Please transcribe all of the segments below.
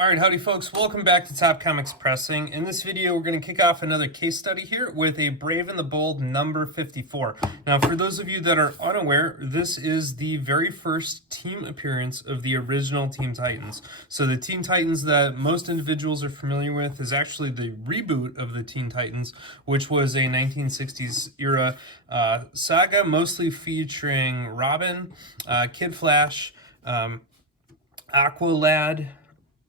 Alright, howdy folks, welcome back to Top Comics Pressing. In this video we're going to kick off another case study here with a Brave and the Bold number 54. Now for those of you that are unaware, this is the very first team appearance of the original Teen Titans. So the Teen Titans that most individuals are familiar with is actually the reboot of the Teen Titans, which was a 1960s era saga mostly featuring Robin, Kid Flash, Aqualad,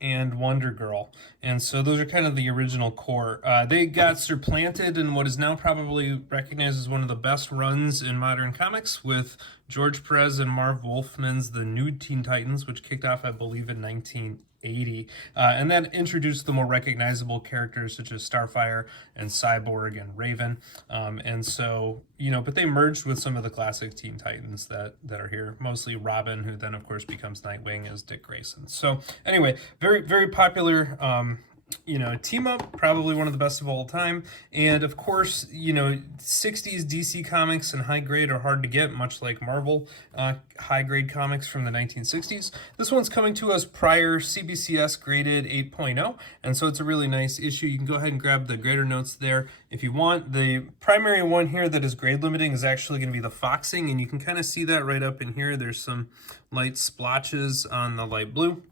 and Wonder Girl. And so those are kind of the original core. They got supplanted in what is now probably recognized as one of the best runs in modern comics with George Perez and Marv Wolfman's The New Teen Titans, which kicked off, I believe, in 1980. And that introduced the more recognizable characters such as Starfire and Cyborg and Raven. And so, but they merged with some of the classic Teen Titans that are here, mostly Robin, who then of course becomes Nightwing as Dick Grayson. So anyway, very, very popular, team up, probably one of the best of all time. And of course, 60s DC comics and high grade are hard to get, much like Marvel high grade comics from the 1960s. This one's coming to us prior CBCS graded 8.0, and so it's a really nice issue. You can go ahead and grab the grader notes there if you want. The primary one here that is grade limiting is actually going to be the foxing, and you can kind of see that right up in here. There's some light splotches on the light blue.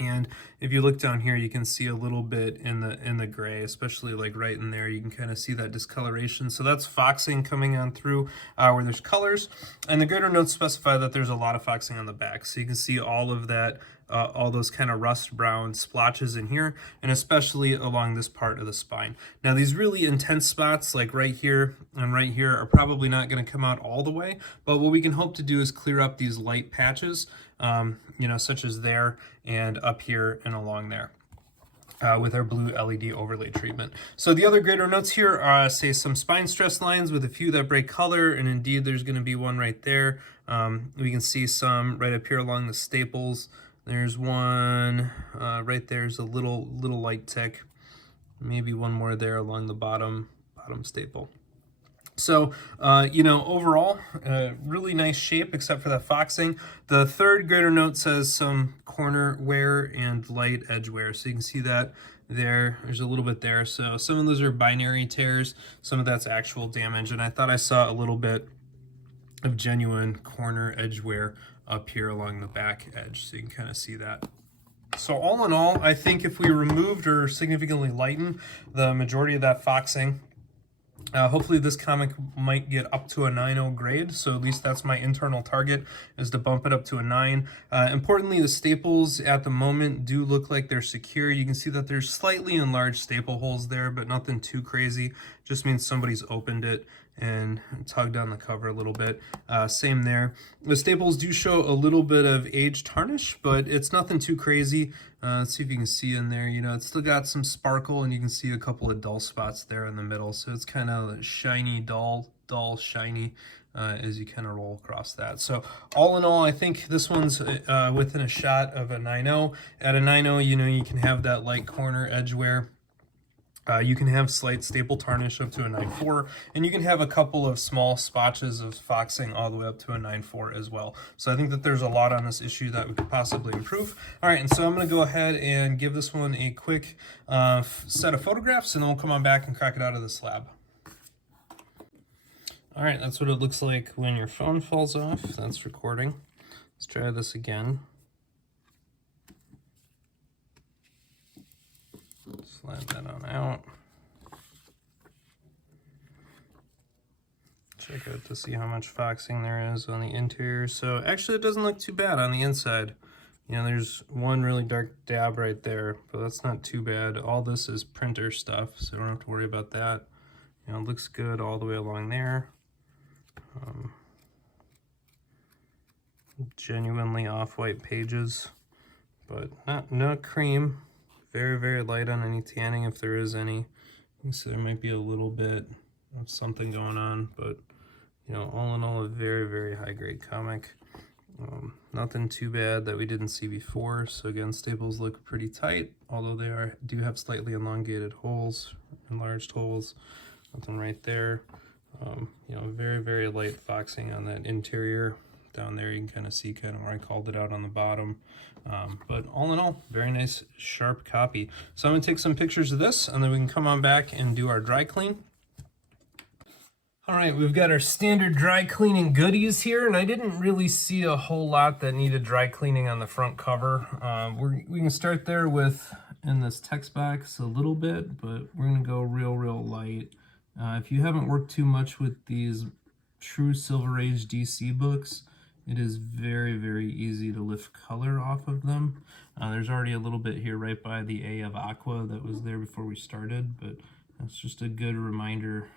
And if you look down here, you can see a little bit in the gray, especially like right in there. You can kind of see that discoloration. So that's foxing coming on through where there's colors. And the grader notes specify that there's a lot of foxing on the back. So you can see all of that, all those kind of rust brown splotches in here, and especially along this part of the spine. Now these really intense spots like right here and right here are probably not going to come out all the way, but what we can hope to do is clear up these light patches, such as there and up here and along there. With our blue LED overlay treatment. So the other grader notes here say some spine stress lines with a few that break color, and indeed there's going to be one right there. We can see some right up here along the staples. There's one right there's a little light tick, maybe one more there along the bottom staple. So, overall, really nice shape except for that foxing. The third grader note says some corner wear and light edge wear. So you can see that there's a little bit there. So some of those are binary tears, some of that's actual damage. And I thought I saw a little bit of genuine corner edge wear up here along the back edge. So you can kind of see that. So all in all, I think if we removed or significantly lightened the majority of that foxing, hopefully this comic might get up to a 9.0 grade, so at least that's my internal target, is to bump it up to a 9. Importantly, the staples at the moment do look like they're secure. You can see that there's slightly enlarged staple holes there, but nothing too crazy. Just means somebody's opened it and tugged on the cover a little bit. Same there. The staples do show a little bit of age tarnish, but it's nothing too crazy. Let's see if you can see in there. It's still got some sparkle, and you can see a couple of dull spots there in the middle. So it's kind of shiny, dull, shiny as you kind of roll across that. So all in all, I think this one's within a shot of a 9.0. At a 9.0, you can have that light corner edge wear. You can have slight staple tarnish up to a 9.4, and you can have a couple of small spotches of foxing all the way up to a 9.4 as well. So I think that there's a lot on this issue that we could possibly improve. All right, and so I'm going to go ahead and give this one a quick set of photographs, and then we'll come on back and crack it out of the slab. All right, that's what it looks like when your phone falls off. That's recording. Let's try this again. Slide that on out. Check out to see how much foxing there is on the interior. So actually it doesn't look too bad on the inside. There's one really dark dab right there, but that's not too bad. All this is printer stuff, so I don't have to worry about that. It looks good all the way along there. Genuinely off-white pages, but not cream. Very, very light on any tanning if there is any. So there might be a little bit of something going on, but all in all, a very, very high grade comic. Nothing too bad that we didn't see before. So again, staples look pretty tight, although they do have slightly elongated holes, enlarged holes. Nothing right there. Very, very light foxing on that interior. down there. You can kind of see kind of where I called it out on the bottom. But all in all, very nice sharp copy. So I'm going to take some pictures of this, and then we can come on back and do our dry clean. All right, we've got our standard dry cleaning goodies here, and I didn't really see a whole lot that needed dry cleaning on the front cover. We can start there with, in this text box, a little bit, but we're going to go real light. If you haven't worked too much with these true Silver Age DC books, it is very easy to lift color off of them. There's already a little bit here right by the A of Aqua that was there before we started, but that's just a good reminder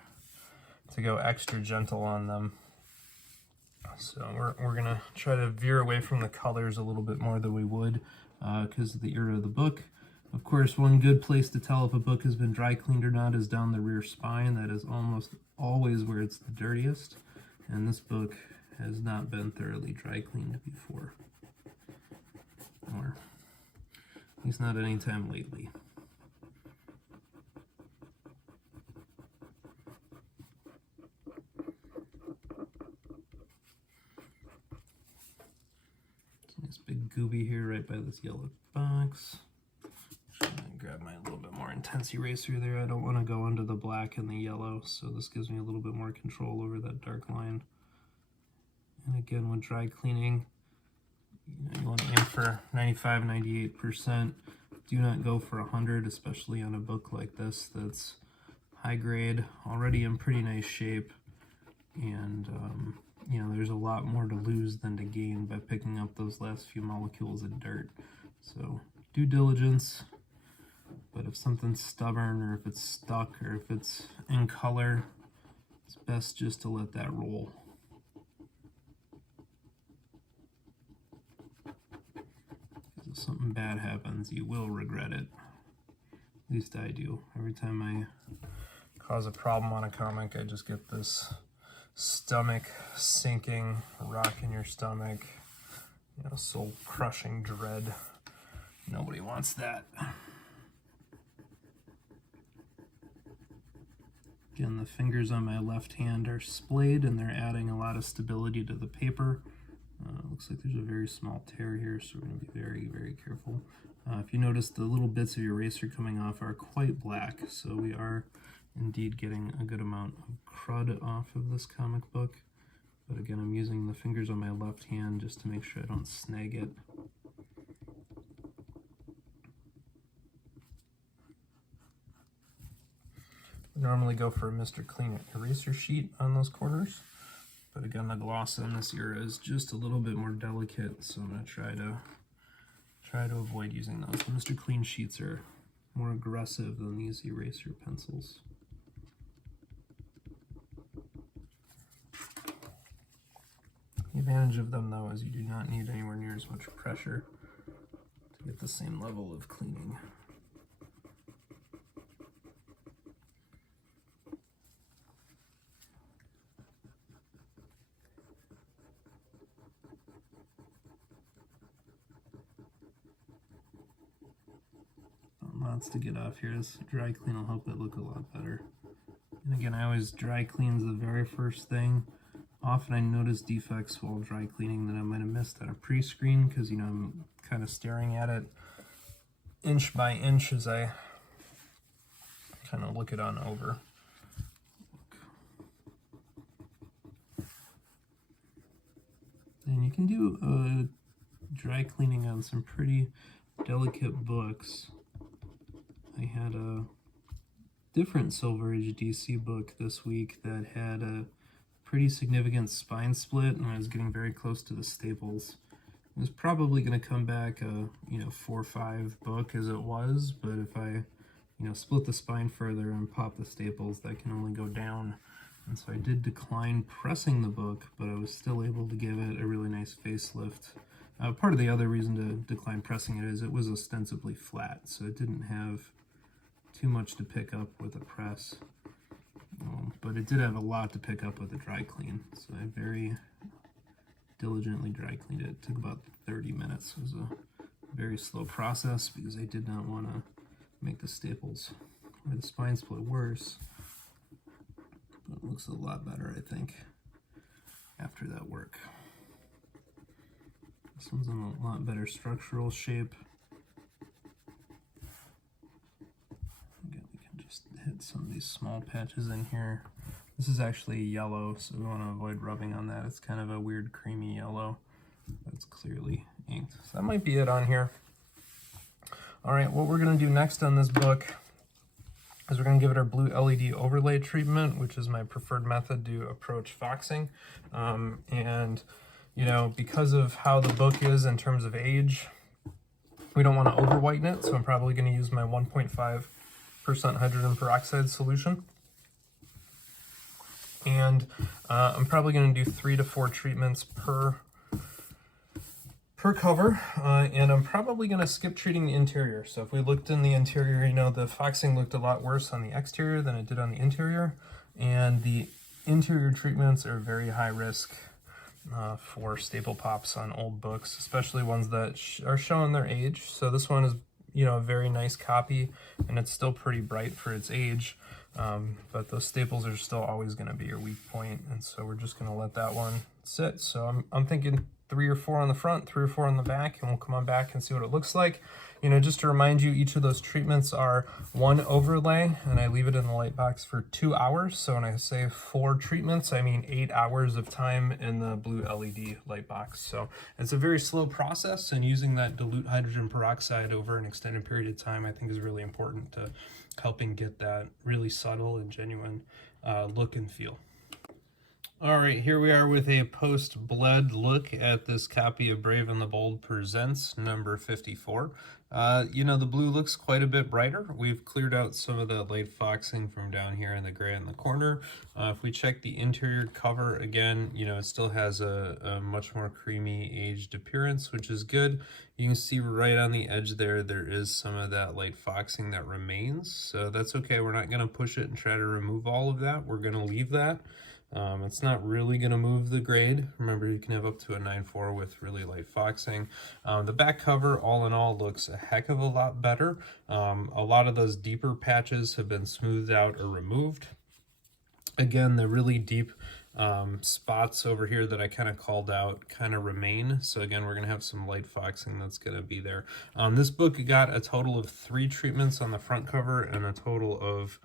to go extra gentle on them. So we're gonna try to veer away from the colors a little bit more than we would because of the era of the book. Of course, one good place to tell if a book has been dry cleaned or not is down the rear spine. That is almost always where it's the dirtiest, and this book has not been thoroughly dry cleaned before, or at least not any time lately. This big gooby here right by this yellow box. Just gonna grab my little bit more intense eraser there. I don't want to go under the black and the yellow, so this gives me a little bit more control over that dark line. And again, when dry cleaning, you want to aim for 95, 98%. Do not go for 100, especially on a book like this that's high grade, already in pretty nice shape, and you know, there's a lot more to lose than to gain by picking up those last few molecules of dirt. So due diligence, but if something's stubborn or if it's stuck or if it's in color, it's best just to let that roll. Because if something bad happens, you will regret it. At least I do. Every time I cause a problem on a comic, I just get this stomach sinking, rock in your stomach, you know, soul crushing dread. Nobody wants that. Again, the fingers on my left hand are splayed and they're adding a lot of stability to the paper. Looks like there's a very small tear here, so we're going to be very careful. If you notice, the little bits of eraser coming off are quite black, so we are indeed getting a good amount of crud off of this comic book. But again, I'm using the fingers on my left hand just to make sure I don't snag it. We normally go for a Mr. Clean eraser sheet on those corners, but again, the gloss on this era is just a little bit more delicate, so I'm going to try to avoid using those. The Mr. Clean sheets are more aggressive than these eraser pencils. The advantage of them, though, is you do not need anywhere near as much pressure to get the same level of cleaning. Lots to get off here. This dry clean will help it look a lot better. And again, I always dry cleans the very first thing. Often I notice defects while dry cleaning that I might have missed on a pre-screen because, you know, I'm kind of staring at it inch by inch as I kind of look it on over. And you can do dry cleaning on some pretty delicate books. I had a different Silver Age DC book this week that had a pretty significant spine split, and I was getting very close to the staples. It was probably going to come back a 4 or 5 book as it was, but if I split the spine further and pop the staples, that can only go down. And so I did decline pressing the book, but I was still able to give it a really nice facelift. Part of the other reason to decline pressing it is it was ostensibly flat, so it didn't have too much to pick up with a press. But it did have a lot to pick up with a dry clean, so I very diligently dry cleaned it. It took about 30 minutes. It was a very slow process because I did not want to make the staples or the spine split worse. But it looks a lot better, I think, after that work. This one's in a lot better structural shape. Again, we can just hit some of these small patches in here. This is actually yellow, so we want to avoid rubbing on that. It's kind of a weird creamy yellow, but it's clearly inked. So that might be it on here. All right, what we're going to do next on this book is we're going to give it our blue LED overlay treatment, which is my preferred method to approach foxing. And, you know, because of how the book is in terms of age, we don't want to over whiten it, so I'm probably going to use my 1.5% hydrogen peroxide solution. And I'm probably going to do 3 to 4 treatments per cover, and I'm probably going to skip treating the interior. So if we looked in the interior, you know, the foxing looked a lot worse on the exterior than it did on the interior, and the interior treatments are very high risk for staple pops on old books, especially ones that are showing their age. So this one is, you know, a very nice copy, and it's still pretty bright for its age, but those staples are still always going to be your weak point, and so we're just going to let that one sit. So I'm thinking 3 or 4 on the front, 3 or 4 on the back, and we'll come on back and see what it looks like. You know, just to remind you, each of those treatments are 1 overlay, and I leave it in the light box for 2 hours. So when I say 4 treatments, I mean 8 hours of time in the blue LED light box. So it's a very slow process, and using that dilute hydrogen peroxide over an extended period of time, I think is really important to helping get that really subtle and genuine look and feel. All right, here we are with a post-bled look at this copy of Brave and the Bold Presents number 54. You know, the blue looks quite a bit brighter. We've cleared out some of the light foxing from down here in the gray in the corner. If we check the interior cover again, you know, it still has a much more creamy aged appearance, which is good. You can see right on the edge there is some of that light foxing that remains. So that's okay. We're not going to push it and try to remove all of that. We're going to leave that. It's not really going to move the grade. Remember, you can have up to a 9.4 with really light foxing. The back cover, all in all, looks a heck of a lot better. A lot of those deeper patches have been smoothed out or removed. Again, the really deep spots over here that I kind of called out kind of remain. So again, we're going to have some light foxing that's going to be there. This book got a total of 3 treatments on the front cover and a total of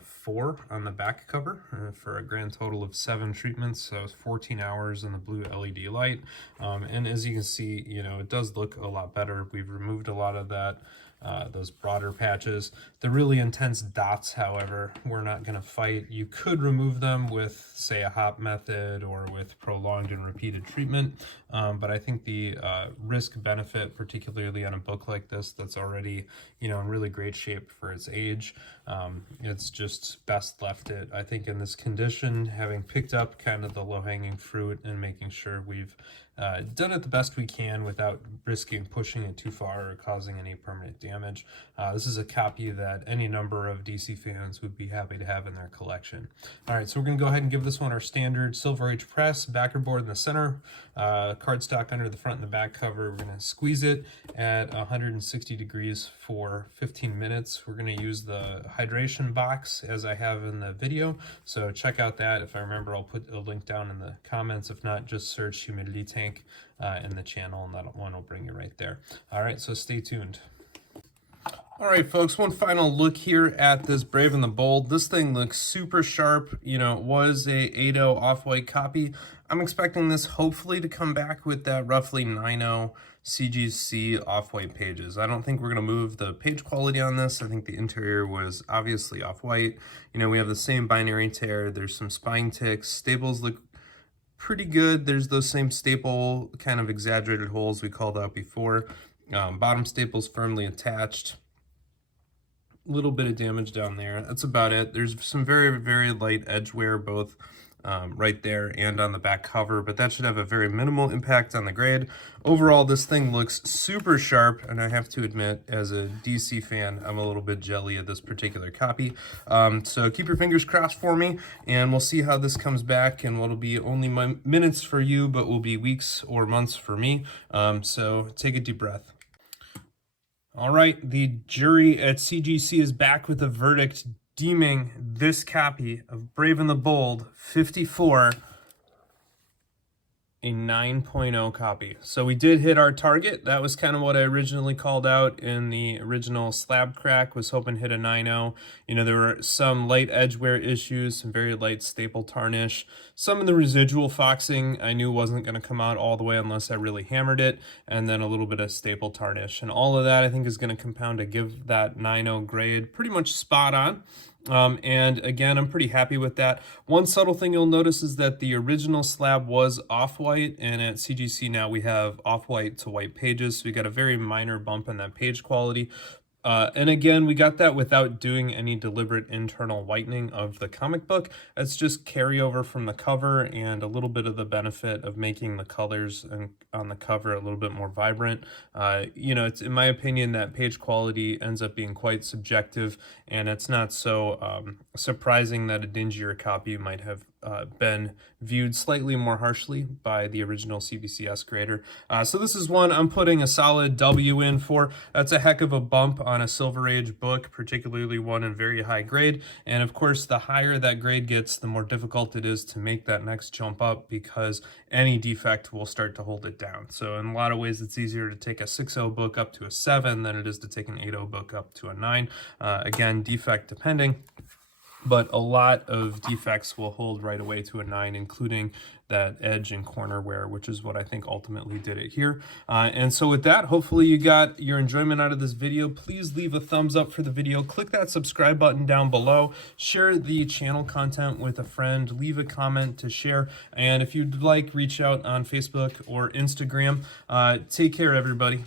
4 on the back cover for a grand total of 7 treatments, so 14 hours in the blue LED light. And as you can see, you know, it does look a lot better. We've removed a lot of that, those broader patches. The really intense dots, however, we're not going to fight. You could remove them with, say, a hop method or with prolonged and repeated treatment, but I think the risk benefit, particularly on a book like this that's already, you know, in really great shape for its age, it's just best left it, I think, in this condition, having picked up kind of the low-hanging fruit and making sure we've done it the best we can without risking pushing it too far or causing any permanent damage. This is a copy that any number of DC fans would be happy to have in their collection. All right, so we're going to go ahead and give this one our standard Silver Age press, backer board in the center, cardstock under the front and the back cover. We're going to squeeze it at 160 degrees for 15 minutes. We're going to use the hydration box as I have in the video, so check out that. If I remember, I'll put a link down in the comments. If not, just search humidity tank in the channel, and that one will bring you right there. All right, so stay tuned. All right, folks, one final look here at this Brave and the Bold. This thing looks super sharp. You know, it was a 8.0 off-white copy. I'm expecting this hopefully to come back with that roughly 9.0 CGC off-white pages. I don't think we're going to move the page quality on this. I think the interior was obviously off-white. You know, we have the same binary tear. There's some spine ticks. Staples look pretty good. There's those same staple kind of exaggerated holes we called out before. Bottom staples firmly attached. Little bit of damage down there. That's about it. There's some very, very light edge wear both right there and on the back cover, but that should have a very minimal impact on the grade. Overall, this thing looks super sharp, and I have to admit, as a DC fan, I'm a little bit jelly of this particular copy. So keep your fingers crossed for me, and we'll see how this comes back, and what'll be only minutes for you, but will be weeks or months for me. So take a deep breath. All right, the jury at CGC is back with a verdict deeming this copy of Brave and the Bold 54 a 9.0 copy. So we did hit our target. That was kind of what I originally called out in the original slab crack, was hoping to hit a 9.0. You know, there were some light edge wear issues, some very light staple tarnish. Some of the residual foxing I knew wasn't going to come out all the way unless I really hammered it, and then a little bit of staple tarnish. And all of that I think is going to compound to give that 9.0 grade pretty much spot on. And again, I'm pretty happy with that. One subtle thing you'll notice is that the original slab was off-white, and at CGC now we have off-white to white pages, so we got a very minor bump in that page quality. And again, we got that without doing any deliberate internal whitening of the comic book. It's just carryover from the cover and a little bit of the benefit of making the colors on the cover a little bit more vibrant. You know, it's in my opinion that page quality ends up being quite subjective, and it's not so surprising that a dingier copy might have been viewed slightly more harshly by the original CBCS grader. So this is one I'm putting a solid W in for. That's a heck of a bump on a Silver Age book, particularly one in very high grade. And of course, the higher that grade gets, the more difficult it is to make that next jump up, because any defect will start to hold it down. So in a lot of ways, it's easier to take a 6.0 book up to a 7 than it is to take an 8.0 book up to a 9. Again, defect depending. But a lot of defects will hold right away to a 9, including that edge and corner wear, which is what I think ultimately did it here. And so with that, hopefully you got your enjoyment out of this video. Please leave a thumbs up for the video. Click that subscribe button down below. Share the channel content with a friend. Leave a comment to share. And if you'd like, reach out on Facebook or Instagram. Take care, everybody.